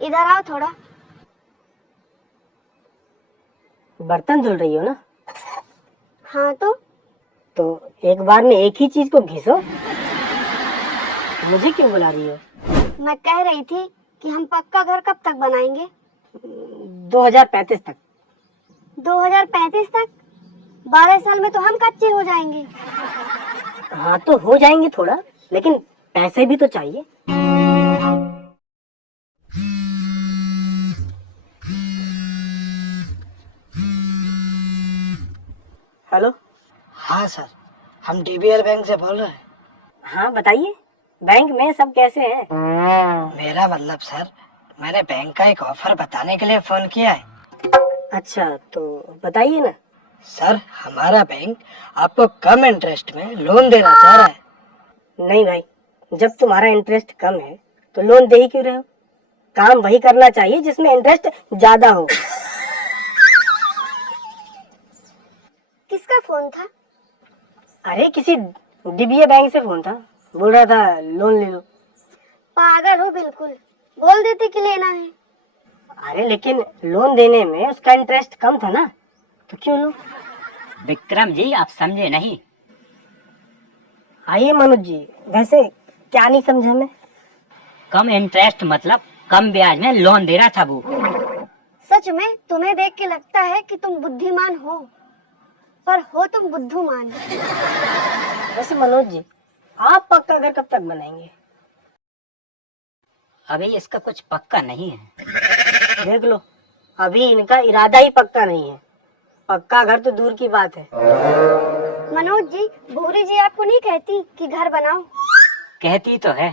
इधर आओ थोड़ा। बर्तन धुल रही हो ना? हाँ तो एक बार में एक ही चीज को घिसो। मुझे क्यों बुला रही हो? मैं कह रही थी कि हम पक्का घर कब तक बनाएंगे? 2035 तक। 2035 तक? 12 साल में तो हम कच्चे हो जाएंगे। हाँ तो हो जाएंगे थोड़ा, लेकिन पैसे भी तो चाहिए। हेलो। हाँ सर, हम डीबीएल बैंक से बोल रहे हैं। हाँ बताइए, बैंक में सब कैसे हैं? मेरा मतलब सर, मैंने बैंक का एक ऑफर बताने के लिए फोन किया है। अच्छा तो बताइए ना। सर, हमारा बैंक आपको कम इंटरेस्ट में लोन देना चाह रहा है। नहीं भाई, जब तुम्हारा इंटरेस्ट कम है तो लोन दे ही क्यों रहे हो? काम वही करना चाहिए जिसमें इंटरेस्ट ज्यादा हो। किसका फोन था? अरे किसी डीबीए बैंक से फोन था, बोल रहा था लोन ले लो। पागल हो बिल्कुल, बोल देते कि लेना है। अरे लेकिन लोन देने में उसका इंटरेस्ट कम था ना, तो क्यों लो? विक्रम जी, आप समझे नहीं। आइए मनोज जी, वैसे क्या नहीं समझा मैं? कम इंटरेस्ट मतलब कम ब्याज में लोन दे रहा था वो। सच में तुम्हें देख के लगता है कि तुम बुद्धिमान हो, पर हो तुम बुद्धूमान। वैसे मनोज जी, आप पक्का घर कब तक बनाएंगे? अभी इसका कुछ पक्का नहीं है। देख लो, अभी इनका इरादा ही पक्का नहीं है। पक्का घर तो दूर की बात है। मनोज जी, भूरी जी आपको नहीं कहती कि घर बनाओ? कहती तो है।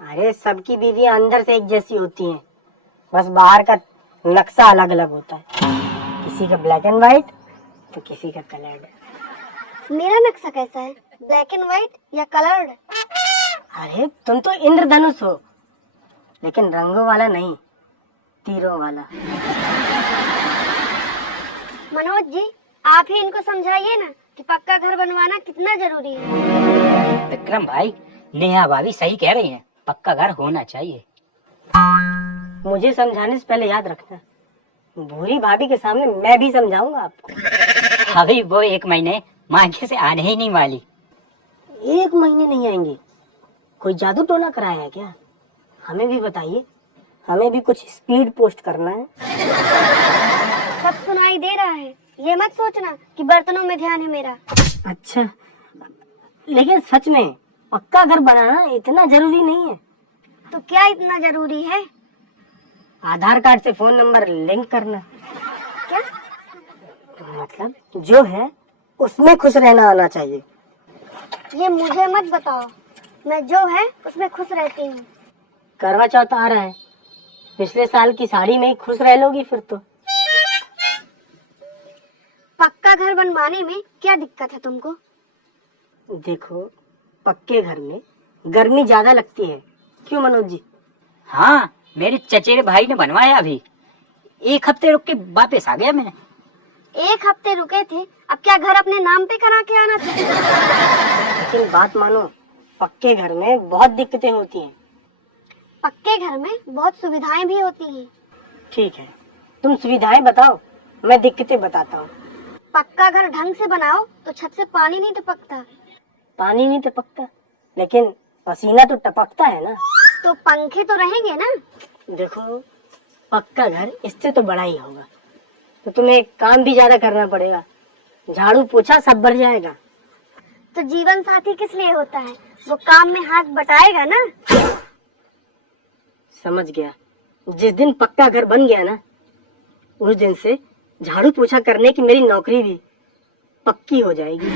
अरे सबकी बीवियां अंदर से एक जैसी होती हैं, बस बाहर का नक्शा अलग अलग होता है। किसी का ब्लैक एंड व्हाइट तो किसी का कलर्ड। मेरा नक्शा कैसा है, ब्लैक एंड व्हाइट या कलर्ड? अरे तुम तो इंद्रधनुष हो, लेकिन रंगों वाला नहीं, तीरों वाला। मनोज जी, आप ही इनको समझाइए ना कि पक्का घर बनवाना कितना जरूरी है। विक्रम भाई, नेहा भाभी सही कह रही हैं, पक्का घर होना चाहिए। मुझे समझाने से पहले याद रखना, भूरी भाभी के सामने मैं भी समझाऊंगा आपको। अभी वो 1 महीने मायके से आने ही नहीं वाली। 1 महीने नहीं आएंगे? कोई जादू टोना कराया है क्या? हमें भी बताइए, हमें भी कुछ स्पीड पोस्ट करना है। सब सुनाई दे रहा है, ये मत सोचना कि बर्तनों में ध्यान है मेरा। अच्छा, लेकिन सच में पक्का घर बनाना इतना जरूरी नहीं है। तो क्या इतना जरूरी है? आधार कार्ड से फोन नंबर लिंक करना। क्या मतलब जो है उसमें खुश रहना आना चाहिए। ये मुझे मत बताओ, मैं जो है उसमें खुश रहती हूँ। करवा चौथ आ रहा है, पिछले साल की साड़ी में ही खुश रह लोगी फिर तो। पक्का घर बनवाने में क्या दिक्कत है तुमको? देखो, पक्के घर में गर्मी ज्यादा लगती है, क्यों मनोज जी? हाँ, मेरे चचेरे भाई ने बनवाया अभी। 1 हफ्ते रुक के वापस आ गया मैं। 1 हफ्ते रुके थे, अब क्या घर अपने नाम पे करा के आना था? लेकिन बात मानो, पक्के घर में बहुत दिक्कतें होती हैं। पक्के घर में बहुत सुविधाएं भी होती हैं। ठीक है, तुम सुविधाएं बताओ, मैं दिक्कतें बताता हूँ। पक्का घर ढंग से बनाओ तो छत से पानी नहीं टपकता। पानी नहीं टपकता, लेकिन पसीना तो टपकता है ना। तो पंखे तो रहेंगे ना? देखो, पक्का घर इससे तो बड़ा ही होगा, तो तुम्हें काम भी ज्यादा करना पड़ेगा, झाड़ू पोछा सब बढ़ जाएगा। तो जीवन साथी किस लिए होता है, वो काम में हाथ बटाएगा ना। समझ गया, जिस दिन पक्का घर बन गया ना, उस दिन से झाड़ू पोछा करने की मेरी नौकरी भी पक्की हो जाएगी।